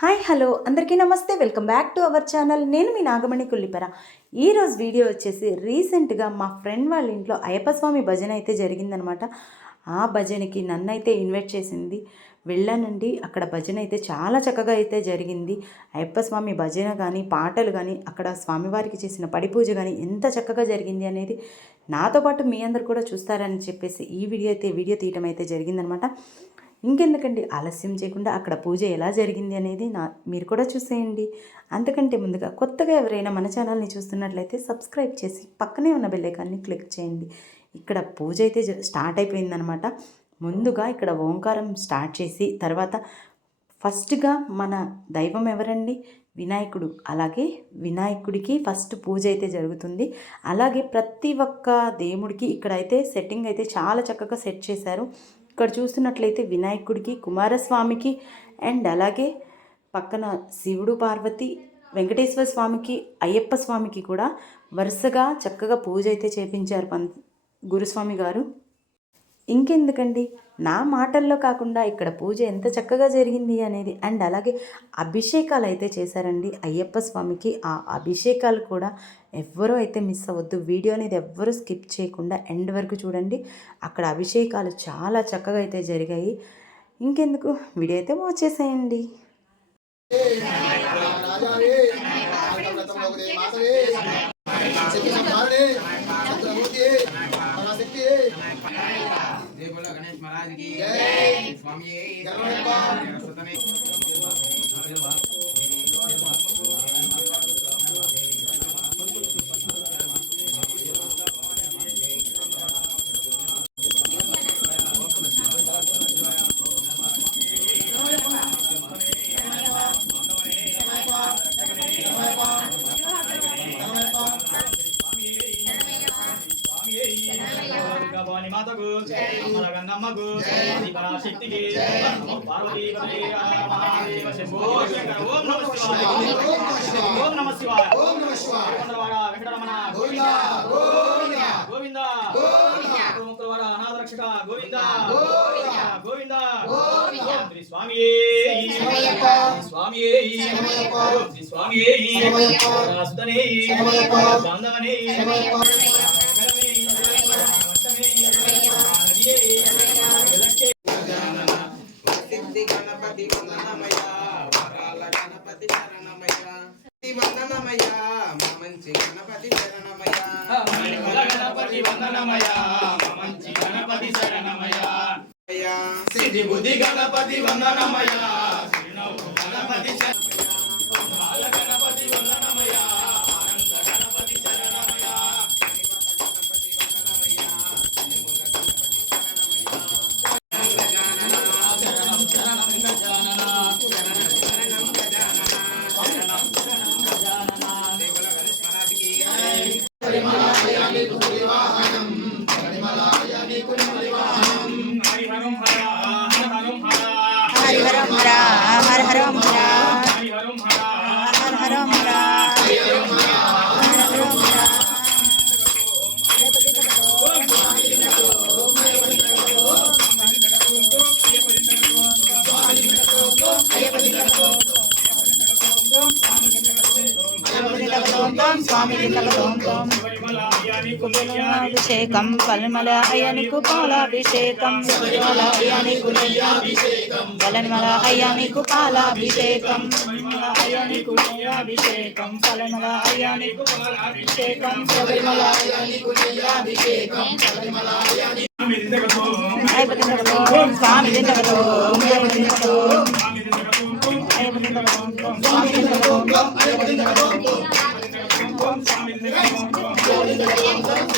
Hi hello. అందరికీ నమస్తే. Welcome back to our channel. నేను మీ నాగమణి కుల్లిపర. ఈరోజు వీడియో వచ్చేసి రీసెంట్గా మా ఫ్రెండ్ వాళ్ళ ఇంట్లో అయ్యప్ప స్వామి భజన అయితే జరిగిందనమాట. ఆ భజనకి నన్నైతే ఇన్వైట్ చేసింది. వెళ్ళానండి. అక్కడ భజన అయితే చాలా చక్కగా అయితే జరిగింది. అయ్యప్ప స్వామి భజన కానీ పాటలు కానీ అక్కడ స్వామివారికి చేసిన పడిపూజ కానీ ఎంత చక్కగా జరిగింది అనేది నాతో పాటు మీ అందరు కూడా చూస్తారని చెప్పేసి ఈ వీడియో అయితే వీడియో తీయటం అయితే జరిగిందనమాట. ఇంకెందుకండి ఆలస్యం చేయకుండా అక్కడ పూజ ఎలా జరిగింది అనేది నా మీరు కూడా చూసేయండి. అంతకంటే ముందుగా కొత్తగా ఎవరైనా మన ఛానల్ని చూస్తున్నట్లయితే సబ్స్క్రైబ్ చేసి పక్కనే ఉన్న బెల్లైకాన్ని క్లిక్ చేయండి. ఇక్కడ పూజ అయితే జ- స్టార్ట్ అయిపోయిందనమాట ముందుగా ఇక్కడ ఓంకారం స్టార్ట్ చేసి తర్వాత ఫస్ట్గా మన దైవం ఎవరండి? వినాయకుడు. అలాగే వినాయకుడికి ఫస్ట్ పూజ అయితే జరుగుతుంది. అలాగే ప్రతి ఒక్క దేవుడికి ఇక్కడైతే సెట్టింగ్ అయితే చాలా చక్కగా సెట్ చేశారు. ఇక్కడ చూస్తున్నట్లయితే వినాయకుడికి కుమారస్వామికి అండ్ అలాగే పక్కన శివుడు పార్వతి వెంకటేశ్వర స్వామికి అయ్యప్ప స్వామికి కూడా వరుసగా చక్కగా పూజ అయితే చేపించారు పం గురుస్వామి గారు. ఇంకెందుకండి నా మాటల్లో కాకుండా ఇక్కడ పూజ ఎంత చక్కగా జరిగింది అనేది అండ్ అలాగే అభిషేకాలు అయితే చేశారండి అయ్యప్ప స్వామికి ఆ అభిషేకాలు కూడా ఎవ్వరూ అయితే మిస్ అవ్వద్దు వీడియో అనేది ఎవ్వరూ స్కిప్ చేయకుండా ఎండ్ వరకు చూడండి అక్కడ అభిషేకాలు చాలా చక్కగా అయితే జరిగాయి ఇంకెందుకు వీడియో అయితే వాచ్ చేసేయండి గోవింద గోవింద. అనాథ రక్షక గోవింద. గోవింద. శ్రీ స్వామి. స్వామి. శ్రీ స్వామి వందనమయ మంచి గణపతి శరణమయ. సిద్ధి బుద్ధి గణపతి వందనమయ శ్రీనవ్వు గణపతి శరణమయ అభిషేకం పల్మల పాలాభిషేకం శబరిమల అయ్యనికు నెయ్యాభిషేకం పలమల అయ్యనికు పాలాభిషేకం పలమల నయ్యాభిషేకం నెయ్యాభిషేకం పలమల అయ్యనికు పాలాభిషేకం శబరిమల అయ్యనికు నెయ్యాభిషేకం పలమల అయ్యప్ప స్వామి తిందగతో స్వామి తిందగతో స్వామి తిందగతో స్వామి తిందగతో స్వామి వేల్ స్వామి వేల్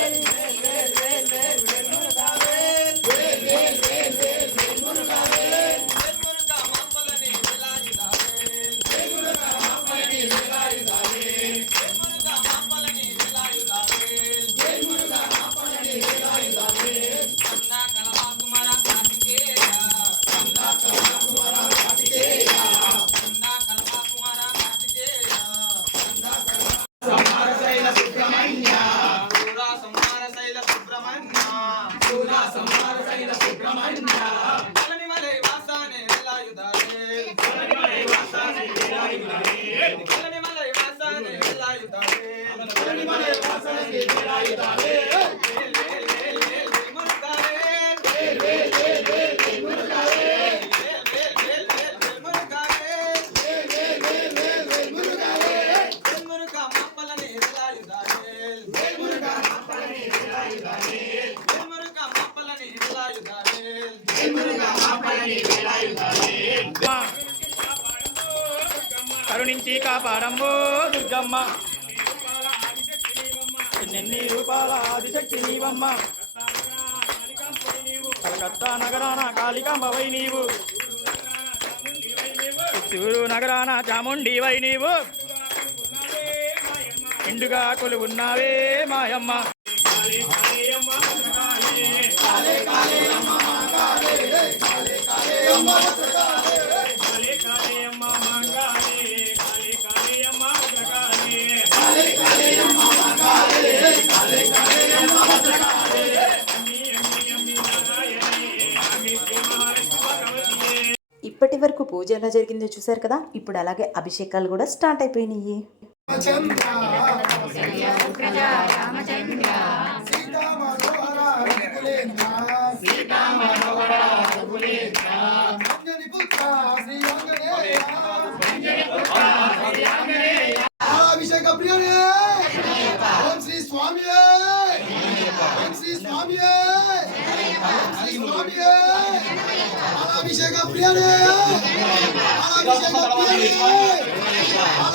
నగరాన నీవు. చిత్తూరు నగరాన చాముండివై నీవు. ఎండుగా కొలువున్నావే మాయమ్మ. కాలే అమ్మ పూజ ఎలా జరిగిందో చూసారు కదా? ఇప్పుడు అలాగే అభిషేకాలు కూడా స్టార్ట్ అయిపోయినాయి. అభిషేక ప్రియనే ఓం శ్రీ స్వామి ఓం శ్రీ స్వామి ఓం శ్రీ స్వామి అభిషేక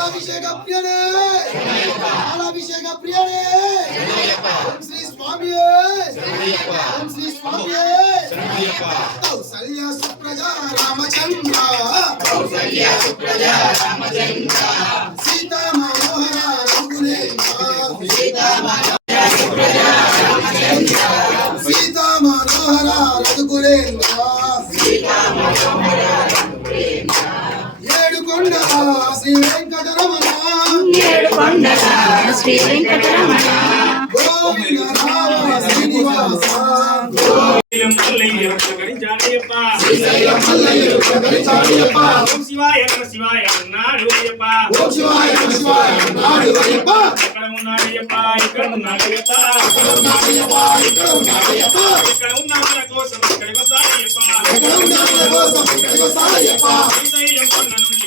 అభిషేక ప్రియనే అభిషేక ప్రియనే ఓం శ్రీ స్వామి ఓం శ్రీ స్వామి కౌసల్య సుప్రజ రామచంద్ర కౌసల్య సుప్రజ రామచంద్ర సీతా మనోహర రఘులేంద్ర సీతా మనోహర శ్రీ వెంకటరమణ. ఏడు కొండల శ్రీ వెంకటరమణ. గోవింద శ్రీనివాస. ఓం శివాయ నమ శివాయ అన్నాడు అయ్యప్ప. ఓం శివాయ నమ శివాయ నాడు అయ్యప్ప. ఇక్కడ ఉన్నాడు అయ్యప్ప? ఇక్కడ ఉన్నాడయ్యప్ప ఇక్కడ ఉన్నాడయ్యప్ప ఇక్కడ ఉన్న మన కోసం? ఇక్కడికి వస్తాడు అయ్యప్ప? ఎక్కడ ఉన్నాడు కోసం? ఇక్కడికి వస్తాడయ్యప్ప శ్రీశైలం కొండ నుండి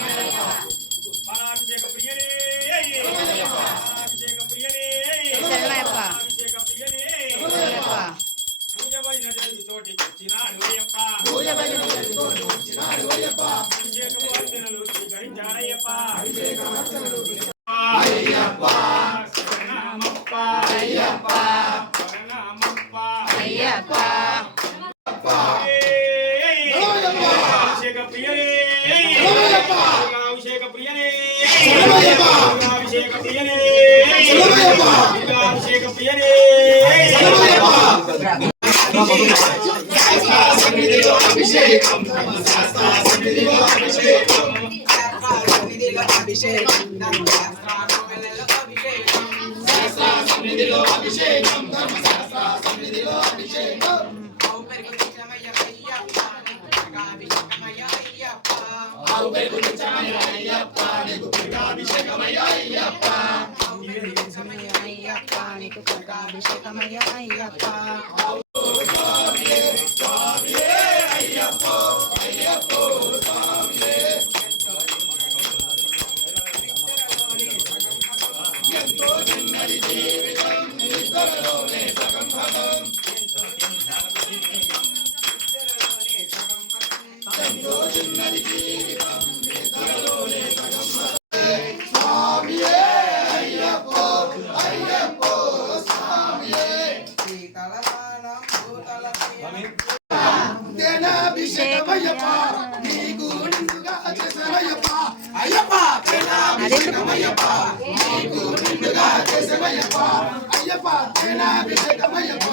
సన్నిధిలో అభిషేకం. ధర్మశాస్త్ర సన్నిధిలో అభిషేకం. ఆవు పెరుగు నిత్యమయ్య అయ్యప్ప. నీకు అభిషేకమయ్య అయ్యప్ప. అయ్యప్ప నీకు అభిషేకమయ్య అయ్యప్ప. అయ్యప్ప. తేనాభిషేకమయ్యప్ప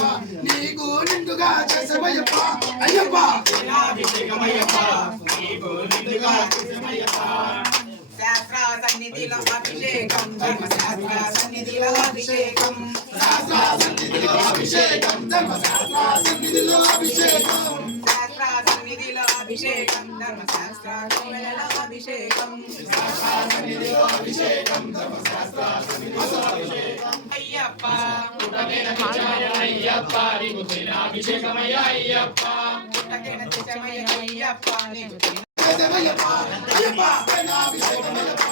నీకు నిండుగా చేసేవయ్యప్ప. అయ్యప్ప తేనాభిషేకమయ్యప్ప నీకు నిండుగా చేసేవయ్యప్ప. అయ్యప్ప. శాస్త్ర సన్నిధిలో అభిషేకం ధర్మ శాస్త్ర సన్నిధిలో అభిషేకం. శాస్త్ర సన్నిధిలో అభిషేకం. ధర్మశాస్త్ర సన్నిధిలో అభిషేకం. శాస్త్ర సన్నిధిలో అభిషేకం. ధర్మ శాస్త్ర కోవెలలో అభిషేకం. అయ్యప్ప. పుట్టకేన చిత్తమయ్య అయ్యప్ప. నీకు చేసేవయ్యప్ప అయ్యప్ప. తేనాభిషేకమయ్యప్ప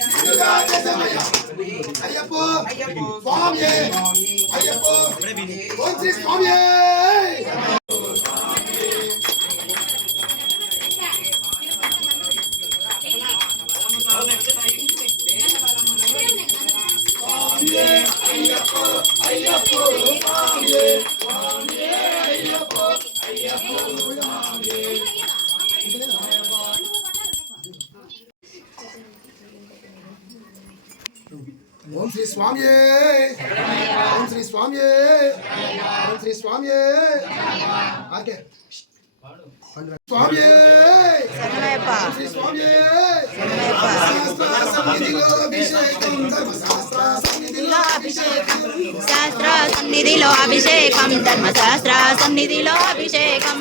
నిండుగా చేసేవయ్యప్ప నిండుగా చేసేవయ్యప్ప అయ్యప్ప స్వామి ఓం శ్రీ స్వామి. ఓం శ్రీ స్వామి. ఓం శ్రీ స్వామి. ఓం శ్రీ స్వామి. ఆకే శ్రీ శాస్త్ర సన్నిధిలో అభిషేకం. ధర్మశాస్త్ర సన్నిధిలో అభిషేకం.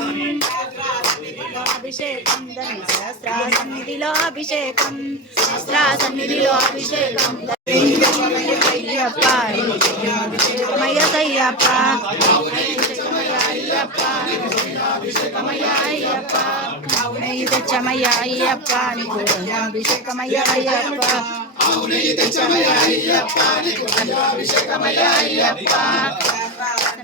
అభిషేకం ధని సన్నిధిలో అభిషేకం. అభిషేకం సన్నిధిలో అభిషేకం శాస్త్ర సన్నిధిలో అభిషేకం అయ్యప్ప అయ్యప్ప అయ్యప్ప అభిషేకమయ్య అయ్యప్ప తెచ్చమయ్య అయ్యప్ప నీకు అభిషేకమయ్య అయ్యప్ప అవునయ్య తెచ్చమయ్య అయ్యప్ప నీకు అభిషేకమయ్య అయ్యప్ప.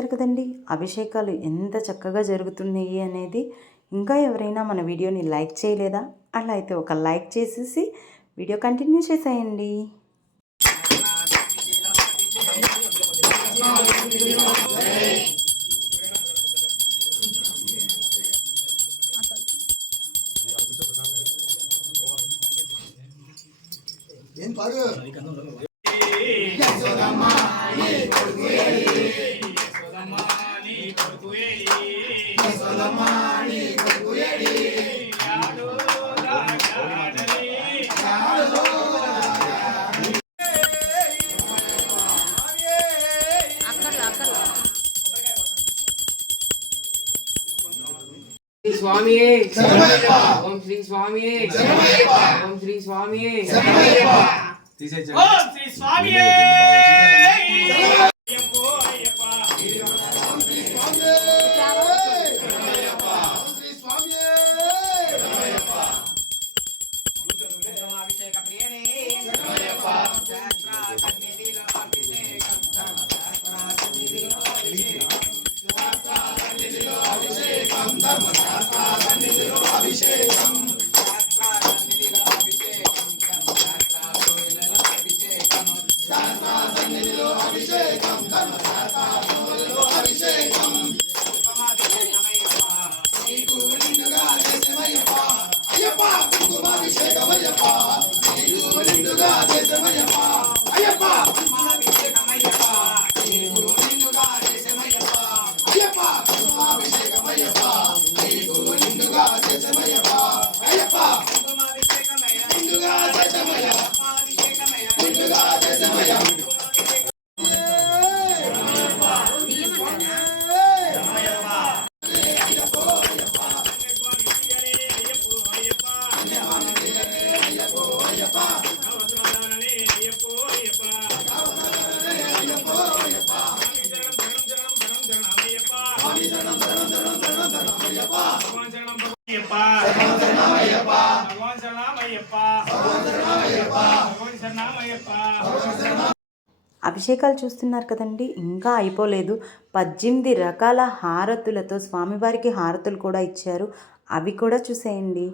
చూశారు కదండి. అభిషేకాలు ఎంత చక్కగా జరుగుతున్నాయి అనేది ఇంకా ఎవరైనా మన వీడియోని లైక్ చేయలేదా? అలా అయితే ఒక లైక్ చేసేసి వీడియో కంటిన్యూ చేసేయండి. శ్రీ స్వామి ఓం శ్రీ స్వామి ఓం శ్రీ స్వామి అభిషేకాలు చూస్తున్నారు కదండి. ఇంకా అయిపోలేదు. పద్దెనిమిది రకాల హారతులతో స్వామివారికి హారతులు కూడా ఇచ్చారు. అవి కూడా చూసేయండి.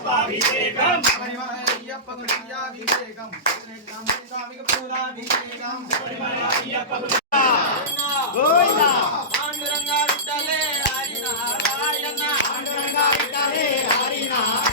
స్వామి అయ్యప్పకు అభిషేకం స్వామికి పూరాభిషేకం పాండురంగా విట్టలే హరి నారాయణ హరి నారాయణ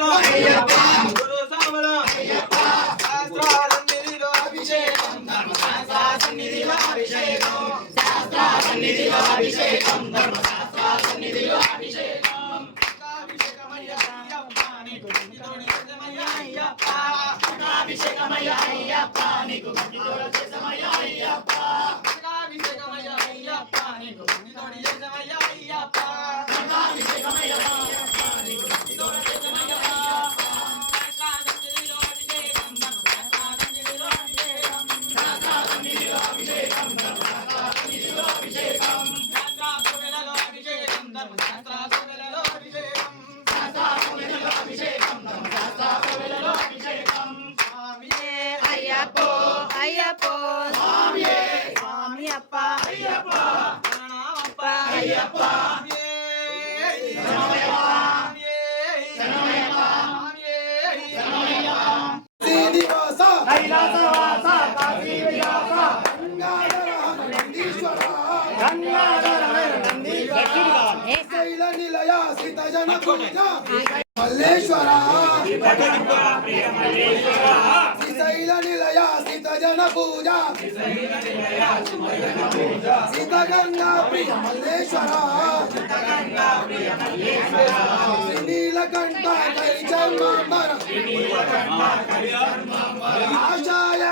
yeah సీత ప్రియ మల్లేశ్వర. శ్రీ నీలకంఠ కైచర్మాంబర ఆశాయ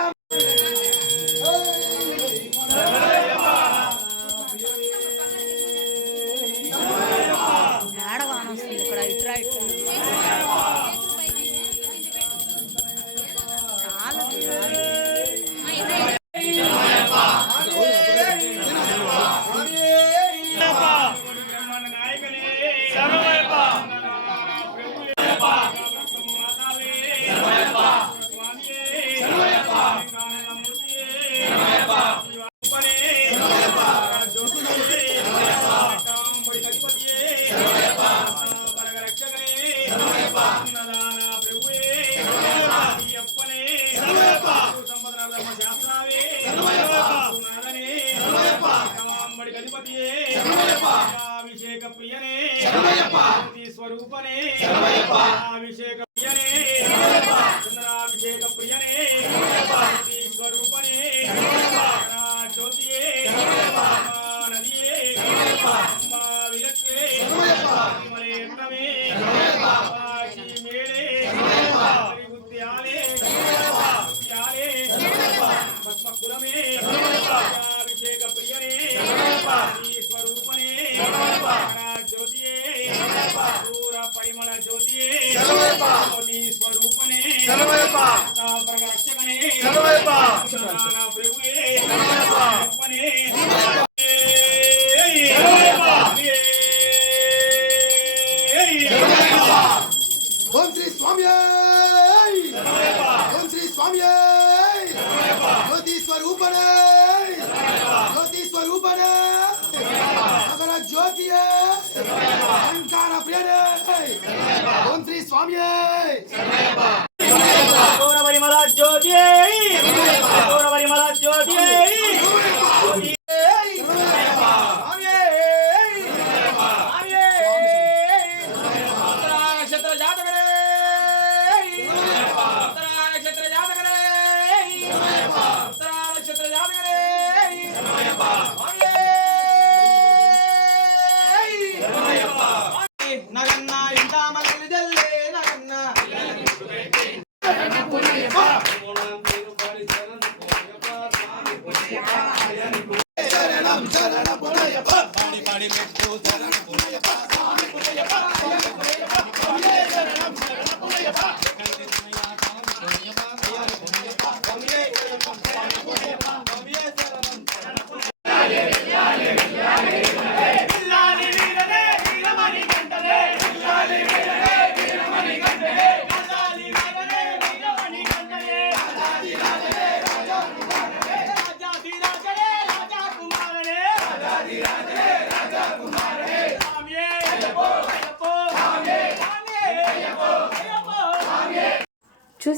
Bye.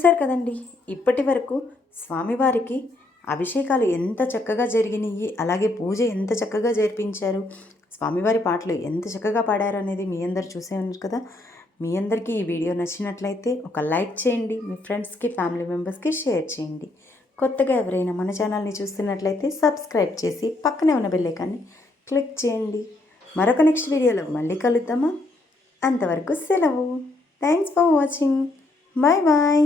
చూశారు కదండి. ఇప్పటి వరకు స్వామివారికి అభిషేకాలు ఎంత చక్కగా జరిగినాయి అలాగే పూజ ఎంత చక్కగా జరిపించారు స్వామివారి పాటలు ఎంత చక్కగా పాడారు అనేది మీ అందరు చూసే ఉన్నారు కదా. మీ అందరికీ ఈ వీడియో నచ్చినట్లయితే ఒక లైక్ చేయండి మీ ఫ్రెండ్స్కి ఫ్యామిలీ మెంబర్స్కి షేర్ చేయండి. కొత్తగా ఎవరైనా మన ఛానల్ని చూస్తున్నట్లయితే సబ్స్క్రైబ్ చేసి పక్కనే ఉన్న బెల్లైకాన్ని క్లిక్ చేయండి. మరొక నెక్స్ట్ వీడియోలో మళ్ళీ కలుద్దామా? అంతవరకు సెలవు. Thanks for watching. Bye bye.